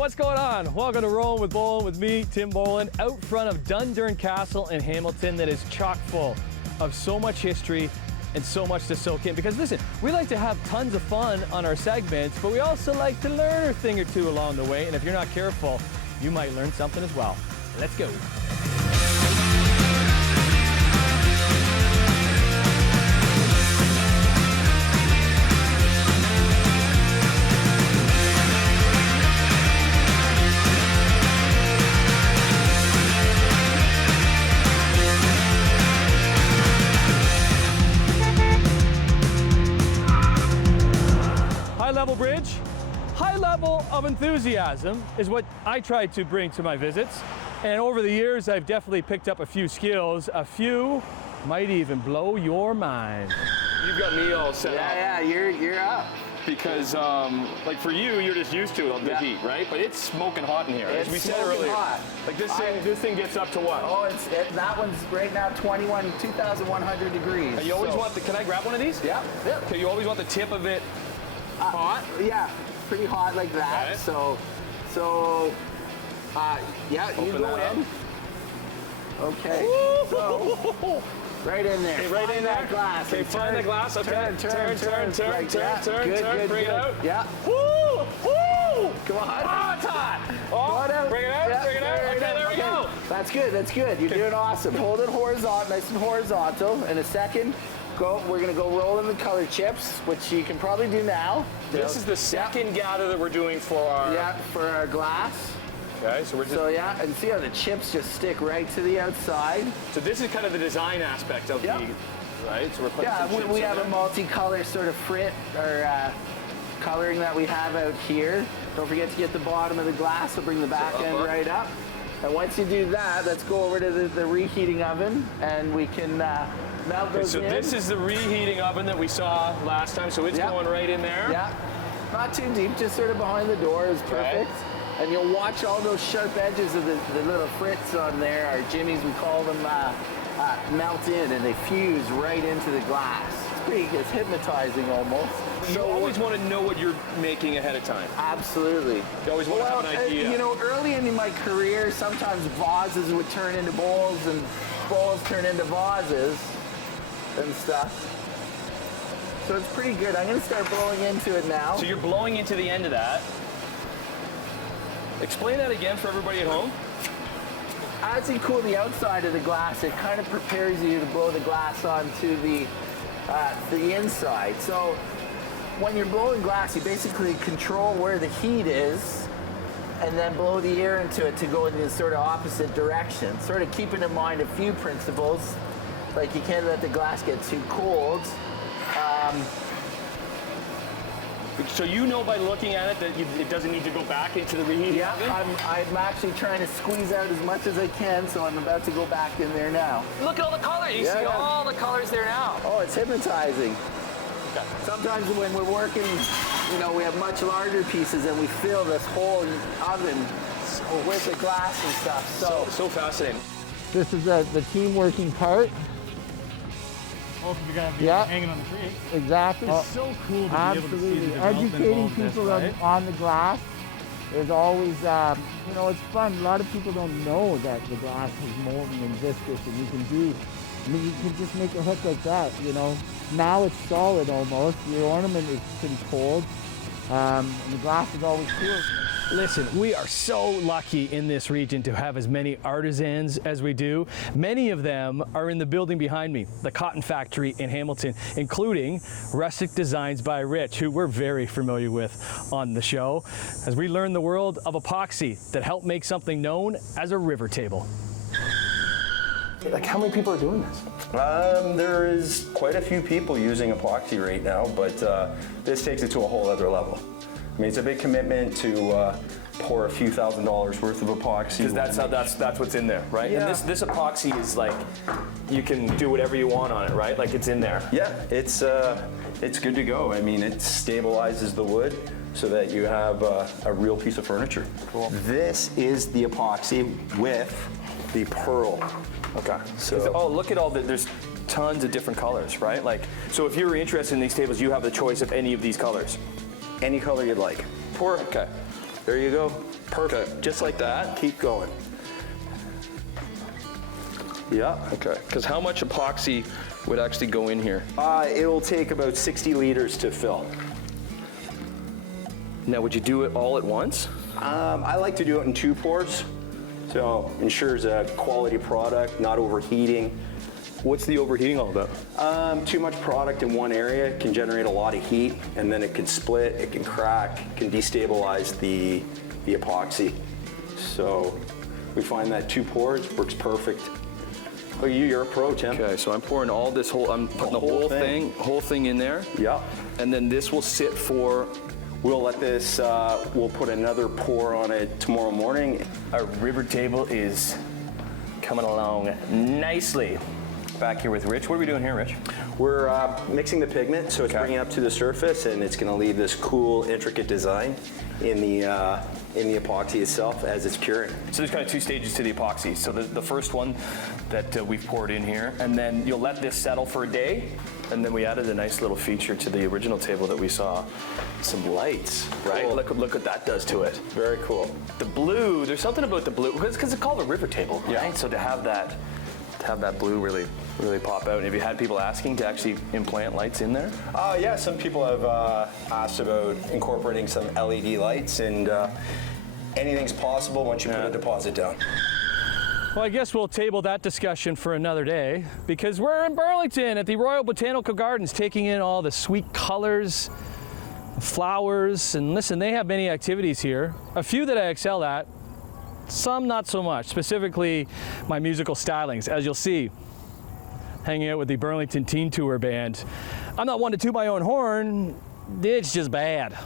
what's going on? Welcome to Rollin With Bolen with me, Tim Bolen, out front of Dundurn Castle in Hamilton that is chock full of so much history and so much to soak in. Because listen, we like to have tons of fun on our segments, but we also like to learn a thing or two along the way. And if you're not careful, you might learn something as well. Let's go. High-level bridge, high level of enthusiasm is what I try to bring to my visits. And over the years, I've definitely picked up a few skills. A few might even blow your mind. You've got me all set up. Yeah, you're up. Because, like for you, you're just used to the heat, right? But it's smoking hot in here. It's as we said smoking earlier. hot. Like this thing gets up to what? Oh, that one's right now 2,100 degrees. You always want the, can I grab one of these? Yeah. Okay, you always want the tip of it hot? Yeah, pretty hot like that. Okay. Yeah, Open you go that in. Okay. So, right in there. Okay, right find in that there. glass. Okay, find the glass. Okay. Turn. Like that. Good. Bring it out. Yeah. Woo! Come on. Oh, it's hot. Come on out. Bring it out. Yeah, Bring it out. Okay, there we go. That's good. You're doing awesome. Hold it horizontal, nice and horizontal. In a second, we're gonna go roll in the color chips, which you can probably do now. This is the second gather that we're doing for our... Yeah, for our glass. Okay, so we're just... So yeah, and see how the chips just stick right to the outside. So this is kind of the design aspect of the... Right, so we're putting some chips we in have there. a multicolor sort of frit or coloring that we have out here. Don't forget to get the bottom of the glass, so bring the back end right up. And once you do that, let's go over to the reheating oven, and we can melt those in. So this is the reheating oven that we saw last time, so it's going right in there. Yeah, not too deep, just sort of behind the door is perfect. And you'll watch all those sharp edges of the little frits on there, or jimmies we call them, melt in, and they fuse right into the glass. It's hypnotizing almost. You always want to know what you're making ahead of time. Absolutely. You always want to have an idea. You know, early in my career, sometimes vases would turn into bowls, and bowls turn into vases and stuff. So it's pretty good. I'm going to start blowing into it now. So you're blowing into the end of that. Explain that again for everybody at home. As you cool the outside of the glass, it kind of prepares you to blow the glass onto the inside. So when you're blowing glass, you basically control where the heat is and then blow the air into it to go in the sort of opposite direction. Sort of keeping in mind a few principles, like you can't let the glass get too cold. So you know by looking at it that it doesn't need to go back into the reheating oven? I'm actually trying to squeeze out as much as I can, so I'm about to go back in there now. Look at all the colors. You see all the colors there now. Oh, it's hypnotizing. Okay. Sometimes when we're working, we have much larger pieces and we fill this whole oven with the glass and stuff. So fascinating. This is the team working part. Both of you guys be hanging on the tree. Exactly. It's so cool to be able to see the development Educating of all this, people right? on the glass is always, it's fun. A lot of people don't know that the glass is molten and viscous, and you can just make a hook like that, Now it's solid almost. The ornament is pretty cold, and the glass is always cool. Listen, we are so lucky in this region to have as many artisans as we do. Many of them are in the building behind me, the Cotton Factory in Hamilton, including Rustic Designs by Rich, who we're very familiar with on the show, as we learn the world of epoxy that help make something known as a river table. Like, how many people are doing this? There is quite a few people using epoxy right now, but this takes it to a whole other level. I mean, it's a big commitment to pour a few $1,000s worth of epoxy. Because that's what's in there, right? Yeah. And this epoxy is like, you can do whatever you want on it, right? Like it's in there. Yeah, it's good to go. I mean, it stabilizes the wood so that you have a real piece of furniture. Cool. This is the epoxy with the pearl. Okay. So, oh, look at all there's tons of different colors, right? Like, so if you're interested in these tables, you have the choice of any of these colors. any color you'd like. Okay. There you go. Perfect. Just like that. Keep going. Yeah. Okay. Because how much epoxy would actually go in here? It'll take about 60 liters to fill. Now, would you do it all at once? I like to do it in 2 pours, so ensures a quality product, not overheating. What's the overheating all about? Too much product in one area can generate a lot of heat, and then it can split, it can crack, it can destabilize the epoxy. So we find that 2 pours works perfect. Look at you, your approach, Tim. Okay, so I'm pouring all this I'm putting the whole thing in there. Yeah. And then this will sit for. We'll let this, we'll put another pour on it tomorrow morning. Our river table is coming along nicely. Back here with Rich. What are we doing here, Rich? We're mixing the pigment, so it's bringing it up to the surface, and it's going to leave this cool, intricate design in the epoxy itself as it's curing. So there's kind of 2 stages to the epoxy. So the first one that we've poured in here, and then you'll let this settle for a day, and then we added a nice little feature to the original table that we saw, some lights, right? Cool. Look what that does to it. Very cool. The blue, there's something about the blue, because it's called a river table, right? Yeah. So to have that blue really pop out. And have you had people asking to actually implant lights in there? Yeah, some people have asked about incorporating some LED lights, and anything's possible once you put a deposit down. Well, I guess we'll table that discussion for another day, because we're in Burlington at the Royal Botanical Gardens, taking in all the sweet colors, flowers, and listen, they have many activities here. A few that I excel at, some not so much, specifically my musical stylings. As you'll see, hanging out with the Burlington Teen Tour Band. I'm not one to toot my own horn, it's just bad.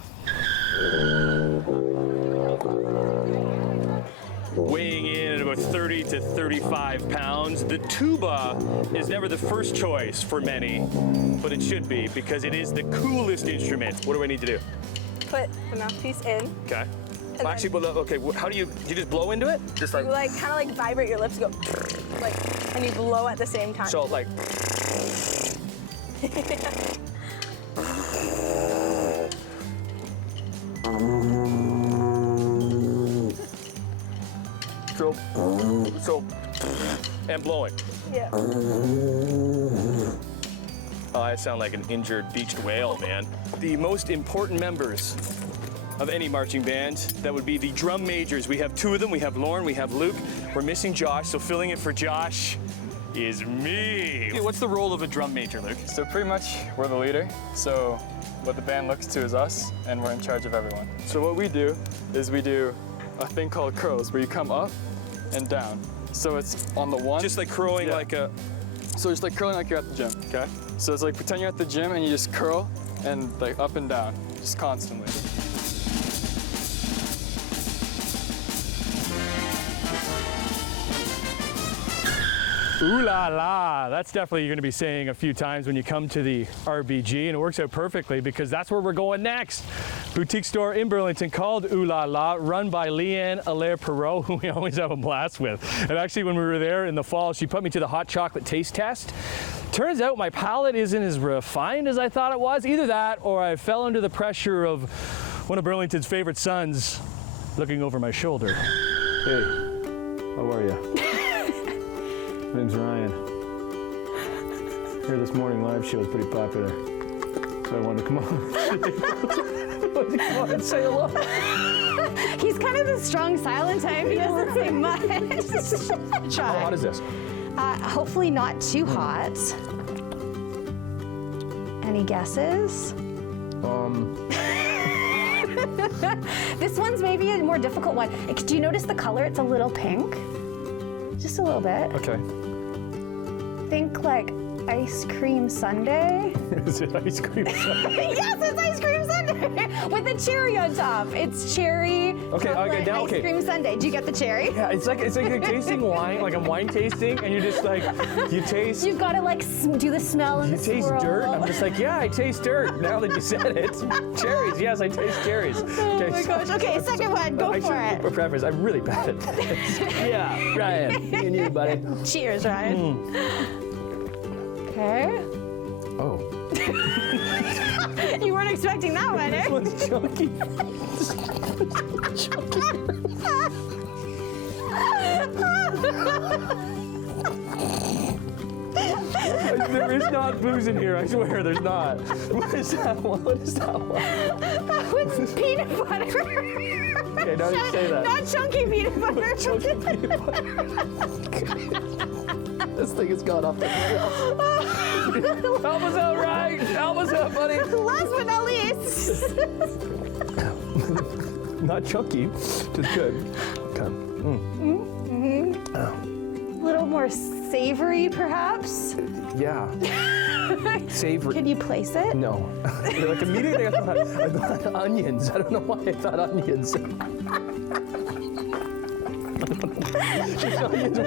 Weighing in at about 30 to 35 pounds, the tuba is never the first choice for many, but it should be, because it is the coolest instrument. What do I need to do? Put the mouthpiece in. Okay. And Actually, well, okay, how do you just blow into it? Just like, You kind of like vibrate your lips, go like, and you blow at the same time. so like, so, and blowing. Yeah. Oh, I sound like an injured beached whale, man. The most important members of any marching band, that would be the drum majors. We have 2 of them. We have Lauren, we have Luke. We're missing Josh, so filling in for Josh is me. What's the role of a drum major, Luke? So pretty much we're the leader. So what the band looks to is us, and we're in charge of everyone. So what we do is we do a thing called curls, where you come up and down. So it's on the one. Just like crowing like a... So just like curling like you're at the gym. Okay. So it's like pretend you're at the gym and you just curl and like up and down, just constantly. Ooh la la, that's definitely you're gonna be saying a few times when you come to the RBG, and it works out perfectly because that's where we're going next. Boutique store in Burlington called Ooh La La, run by Leanne Allaire-Perot, who we always have a blast with. And actually when we were there in the fall, she put me to the hot chocolate taste test. Turns out my palate isn't as refined as I thought it was. Either that, or I fell under the pressure of one of Burlington's favorite sons looking over my shoulder. Hey, how are you? My name's Ryan. Here this morning live show is pretty popular, so I wanted to come on. Come on and say hello. He's kind of the strong silent type. He doesn't say much. Try. How hot is this? Hopefully not too hot. Any guesses? This one's maybe a more difficult one. Do you notice the color? It's a little pink. Just a little bit. Okay. Think like ice cream sundae. Is it ice cream sundae? Yes, it's ice cream sundae with a cherry on top. It's cherry chocolate now, ice cream sundae. Do you get the cherry? Yeah, it's like you're tasting wine, like I'm wine tasting, and you're just like, you taste. You've got to like do the smell and You the taste swirl. dirt. I'm just like, yeah, I taste dirt. Now that you said it, cherries. Yes, I taste cherries. Oh my gosh. Okay, second one. Go for it. For preface, I'm really bad at this. Yeah, Ryan, me and you, buddy. Cheers, Ryan. Okay. Oh. You weren't expecting that one, eh? One's chunky. There is not booze in here, I swear there's not. What is that one? What is that one? That one's peanut butter. Okay, now you say that. Not chunky peanut butter. Chunky peanut butter. This thing has gone off the rails. Help us out, Ryan. Help us out, buddy. Last but not least. Not chunky, just good. Okay. A little more savory, perhaps. Yeah. Savory. Can you place it? No. Like immediately I thought onions. I don't know why I thought onions. Just onions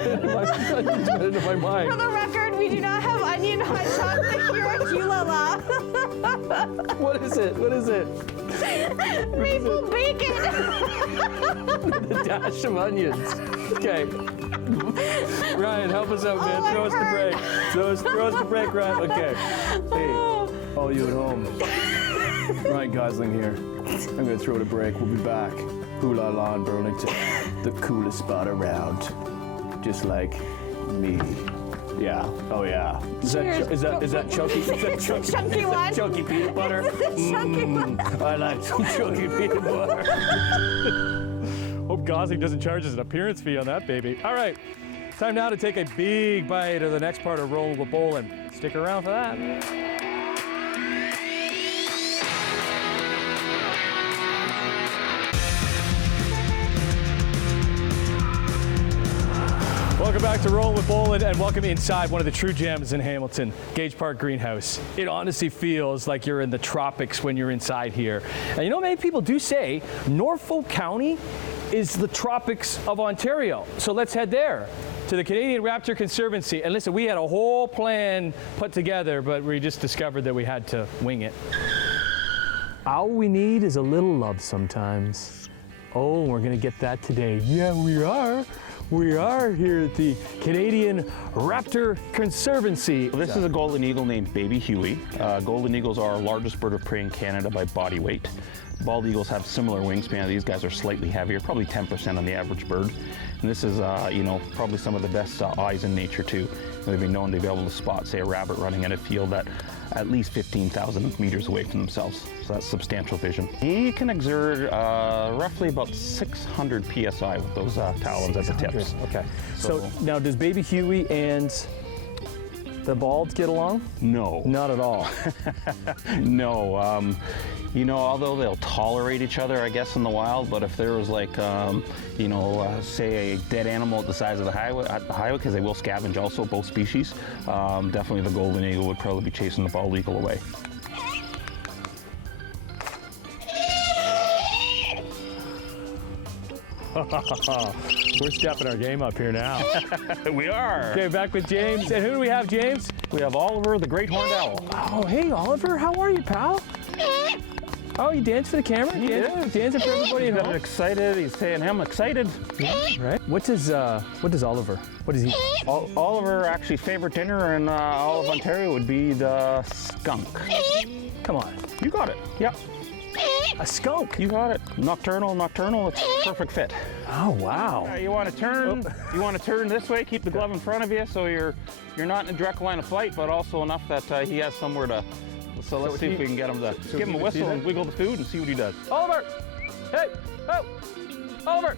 went into my mind. For the record, we do not have onion hot chocolate here at Julala. What is it? What is it? Maple bacon. A dash of onions. Okay. Ryan, help us out, man. Oh, Throw us the break. Throw us the break, Ryan. Okay. Hey, all you at home. Ryan Gosling here. I'm going to throw the break. We'll be back. Ooh la la in Burlington. The coolest spot around. Just like me. Yeah. Oh yeah. Is that chunky? Is that chunky? Chunky one. Chunky peanut butter. Chunky one. I like some chunky peanut butter. Hope Gosling doesn't charge us an appearance fee on that baby. All right. Time now to take a big bite of the next part of Rollin With Bolen. Stick around for that. Welcome back to Rollin With Bolen, and welcome inside one of the true gems in Hamilton, Gage Park Greenhouse. It honestly feels like you're in the tropics when you're inside here. And you know, many people do say Norfolk County is the tropics of Ontario. So let's head there to the Canadian Raptor Conservancy. And listen, we had a whole plan put together, but we just discovered that we had to wing it. All we need is a little love sometimes. Oh, we're gonna get that today. Yeah, we are. We are here at the Canadian Raptor Conservancy. This is a golden eagle named Baby Huey. Golden eagles are our largest bird of prey in Canada by body weight. Bald eagles have similar wingspan. These guys are slightly heavier, probably 10% on the average bird. And this is, you know, probably some of the best eyes in nature too. They've been known to be able to spot, say, a rabbit running in a field at least 15,000 meters away from themselves. So that's substantial vision. He can exert roughly about 600 PSI with those talons at the tips. Okay. So now, does Baby Huey and the balds get along? No. Not at all. No. You know, although they'll tolerate each other, I guess, in the wild, but if there was like, you know, say a dead animal at the size of the highway, because they will scavenge also, both species, definitely the golden eagle would probably be chasing the bald eagle away. We're stepping our game up here now. We are. Okay, back with James. And who do we have, James? We have Oliver, the great horned owl. Oh, hey, Oliver. How are you, pal? Oh, you dance for the camera? Dancing for everybody at home? He's excited. He's saying, I'm excited. Yeah, right. What does Oliver? What does he? Oliver, actually, favorite dinner in all of Ontario would be the skunk. Come on. You got it. Yep. A skunk? You got it. Nocturnal. It's a perfect fit. Oh, wow. You want to turn. You want to turn this way. Keep the glove in front of you, so you're not in a direct line of flight, but also enough that he has somewhere to. So let's see if we can get him to give him a whistle and wiggle the food and see what he does. Oliver! Hey! Oh! Oliver!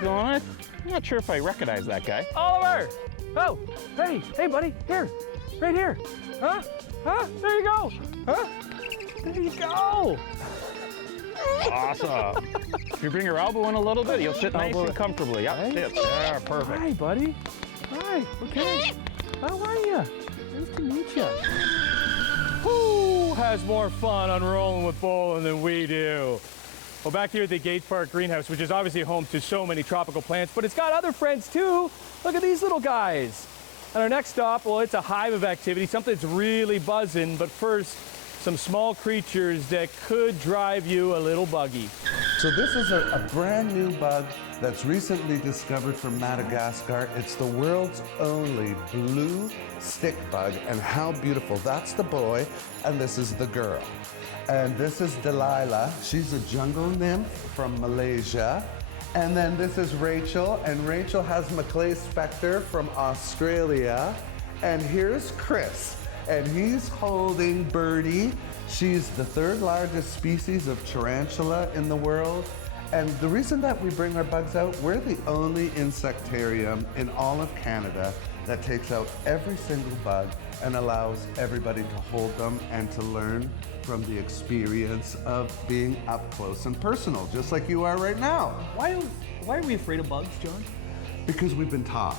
I'm not sure if I recognize that guy. Oliver! Oh! Hey! Hey, buddy! Here! Right here! Huh? Huh? There you go! Huh? There you go! Awesome. If you bring your elbow in a little bit, you'll sit nice and comfortably. Yep, Right? sit there, perfect. Hi, buddy. Hi. Okay. How are you? Nice to meet you. Who has more fun on Rollin With Bolen than we do? Well, back here at the Gage Park Greenhouse, which is obviously home to so many tropical plants, but it's got other friends too. Look at these little guys. And our next stop, well, it's a hive of activity, something that's really buzzing, but first, some small creatures that could drive you a little buggy. So this is a brand new bug that's recently discovered from Madagascar. It's the world's only blue stick bug, and how beautiful. That's the boy, and this is the girl. And this is Delilah. She's a jungle nymph from Malaysia. And then this is Rachel, and Rachel has Maclay Spectre from Australia. And here's Chris, and he's holding Birdie. She's the 3rd largest species of tarantula in the world. And the reason that we bring our bugs out, we're the only insectarium in all of Canada that takes out every single bug and allows everybody to hold them and to learn from the experience of being up close and personal, just like you are right now. Why are we afraid of bugs, John? Because we've been taught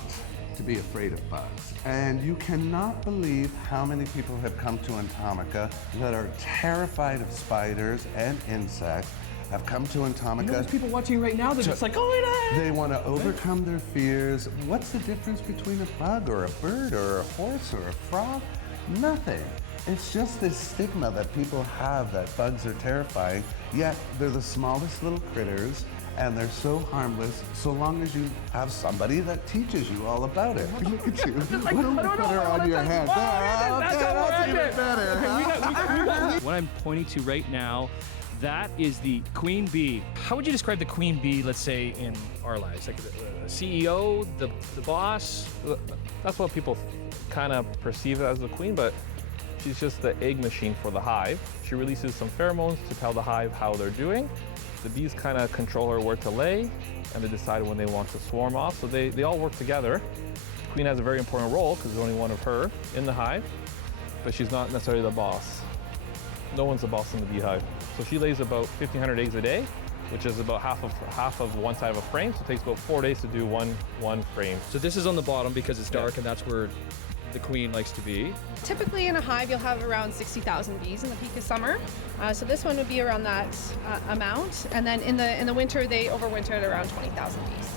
to be afraid of bugs. And you cannot believe how many people have come to Atomica that are terrified of spiders and insects, have come to Atomica. You know, there's people watching right now, they're just like, oh, they want to overcome their fears. What's the difference between a bug or a bird or a horse or a frog? Nothing. It's just this stigma that people have that bugs are terrifying, yet they're the smallest little critters, and they're so harmless so long as you have somebody that teaches you all about it. Look at you. Why don't we put her on your head? That's even better. What I'm pointing to right now, that is the queen bee. How would you describe the queen bee, let's say, in our lives? Like the CEO, the boss? That's what people kind of perceive it as the queen, but she's just the egg machine for the hive. She releases some pheromones to tell the hive how they're doing. The bees kind of control her where to lay, and they decide when they want to swarm off. So they all work together. The queen has a very important role because there's only one of her in the hive, but she's not necessarily the boss. No one's the boss in the beehive. So she lays about 1,500 eggs a day, which is about half of one side of a frame. So it takes about 4 days to do one frame. So this is on the bottom because it's dark, and that's where the queen likes to be. Typically in a hive, you'll have around 60,000 bees in the peak of summer. So this one would be around that amount. And then in the winter, they overwinter at around 20,000 bees.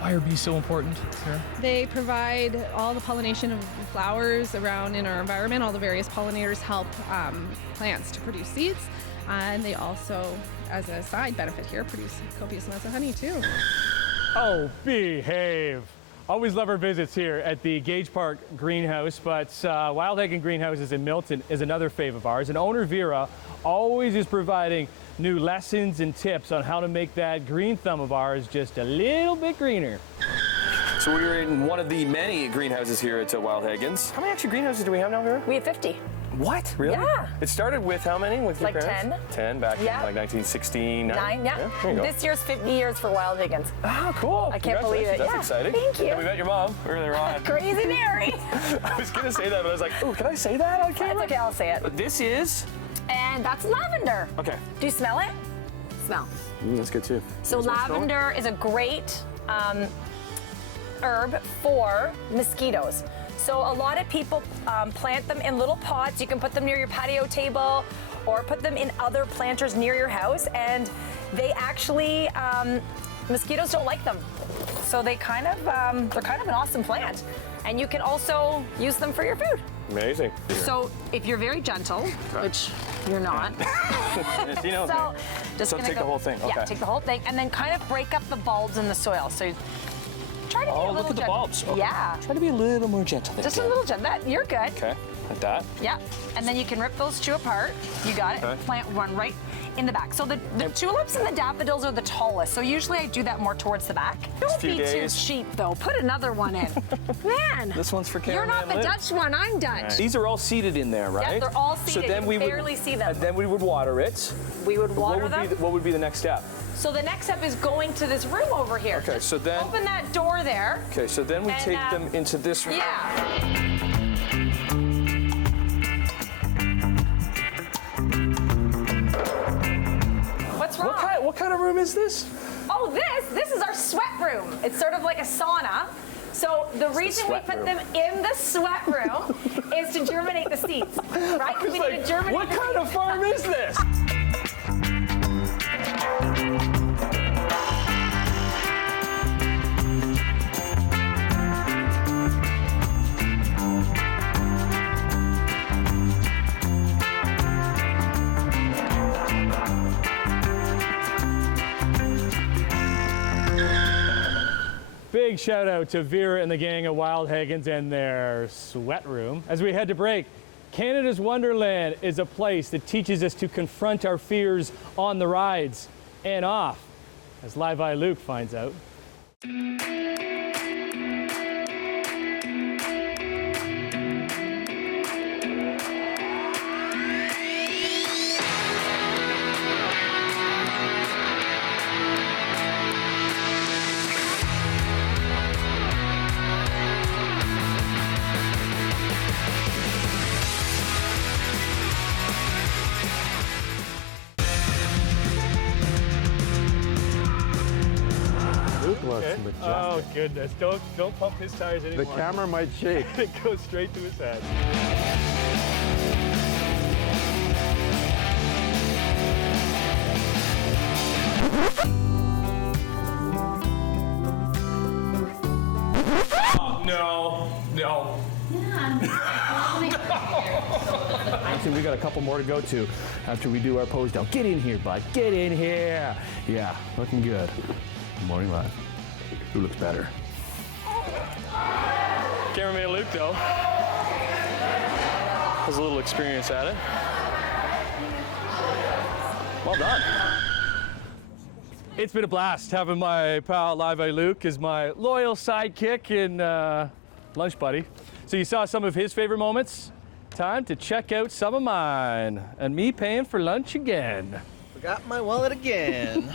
Why are bees so important, Sarah? They provide all the pollination of flowers around in our environment. All the various pollinators help plants to produce seeds. And they also, as a side benefit here, produce copious amounts of honey too. Oh, behave. Always love our visits here at the Gage Park Greenhouse, but Wild Higgins Greenhouses in Milton is another fave of ours. And owner Vera always is providing new lessons and tips on how to make that green thumb of ours just a little bit greener. So we're in one of the many greenhouses here at Wild Higgins. How many actual greenhouses do we have now here? We have 50. What? Really? Yeah. It started with how many? With your Like parents? 10 back in like 1969. 9, yeah. There you go. This year's 50 years for Wild Higgins. Oh, cool. I can't believe it. That's Yeah. exciting. Thank you. Yeah, we met your mom earlier on. Crazy Mary. I was going to say that, but I was like, oh, can I say that on camera? It's okay, I'll say it. But this is? And that's lavender. Okay. Do you smell it? Smell. That's good too. So lavender is a great herb for mosquitoes. So a lot of people plant them in little pots. You can put them near your patio table or put them in other planters near your house, and they actually, mosquitoes don't like them. So they they're kind of an awesome plant. And you can also use them for your food. Amazing. So if you're very gentle, which you're not, so just gonna take the whole thing. Okay. Yeah, take the whole thing, and then kind of break up the bulbs in the soil. So try to be a little look at the gentle. bulbs. Okay. Yeah. Try to be a little more gentle there. Just a little gentle. You're good. Okay, like that. Yeah. And then you can rip those two apart. You got it. Okay. Plant one right in the back. So the tulips and the daffodils are the tallest. So usually I do that more towards the back. Don't few be days. too cheap though. Put another one in. Man. This one's for You're not the Cameraman Dutch one. I'm Dutch. These are all seeded in there, right? Yeah, they're all seeded. So then You we would barely see them. And then we would water it. We would water them. What would be the next step? So the next step is going to this room over here. Okay, so then Open that door there. Okay, so then we And, take them into this room. Yeah. What's wrong? What kind of room is this? Oh, this is our sweat room. It's sort of like a sauna. So the reason we sweat put room. them in the sweat room is to germinate the seeds, right? Because we need to germinate What the kind of farm is this? Big shout out to Vera and the gang at Wild Higgins and their sweat room. As we head to break, Canada's Wonderland is a place that teaches us to confront our fears on the rides and off, as Live Eye Luke finds out. Oh goodness, don't pump his tires anymore. The camera might shake. It goes straight to his head. Oh, no. So we got a couple more to go to after we do our pose down. Get in here, bud. Get in here. Yeah, looking good. Morning Live. Who looks better? Cameraman Luke, though, has a little experience at it. Well done. It's been a blast having my pal Live Eye Luke as my loyal sidekick and lunch buddy. So you saw some of his favorite moments? Time to check out some of mine. And me paying for lunch again. Forgot my wallet again.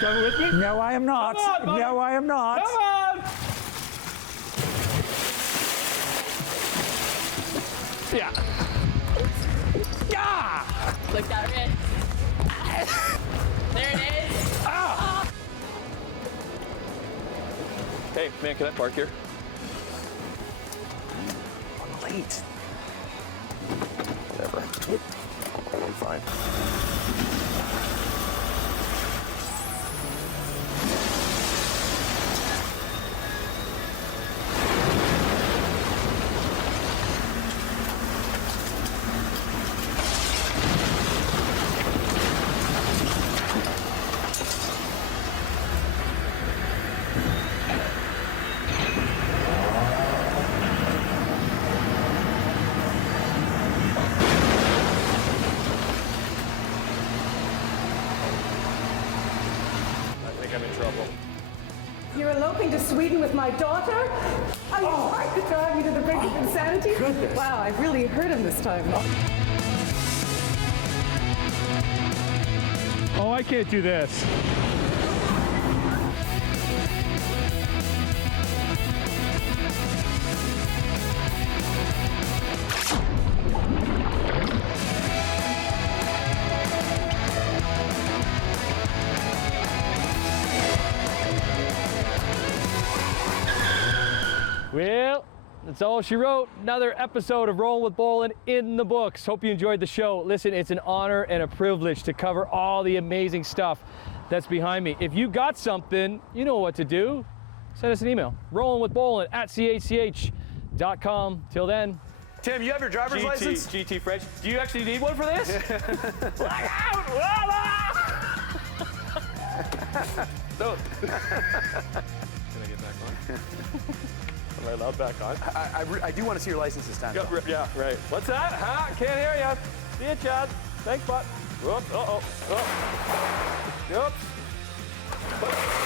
Coming with me? No, I am not. Come on, no, I am not. Come on! Yeah. Yeah! Look that wrist. There it is. Ah! Hey, man, can I park here? I'm late. Whatever. I'm fine. You're eloping to Sweden with my daughter? Are you trying to drive me to the brink of insanity? Goodness. Wow, I've really hurt him this time. Oh, I can't do this. Well, that's all she wrote. Another episode of Rollin' with Bolen in the books. Hope you enjoyed the show. Listen, it's an honor and a privilege to cover all the amazing stuff that's behind me. If you got something, you know what to do. Send us an email. rollinwithbolen@chch.com. Till then. Tim, you have your driver's license? GT French. Do you actually need one for this? Look out! No. Can I get back on? Am I allowed back on? I do want to see your license this time. Yeah, right. What's that? Huh? Can't hear you. See you, Chad. Thanks, bud. Whoops. Uh-oh. Oh. Oops.